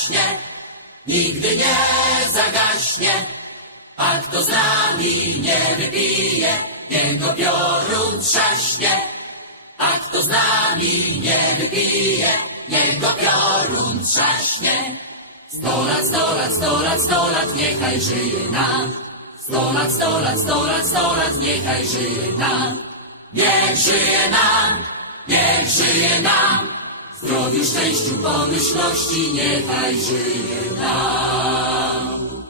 zagaśnie, nigdy nie zagaśnie. A kto z nami nie wypije, niech go piorun trzaśnie. A kto z nami nie wypije, niech go piorun trzaśnie. Sto lat, sto lat, sto lat, sto lat, niechaj żyje nam. Sto lat, sto lat, sto lat, sto lat, niechaj żyje nam. Niech żyje nam, niech żyje nam. Zdrowiu, szczęściu, pomyślności, niechaj żyje nam.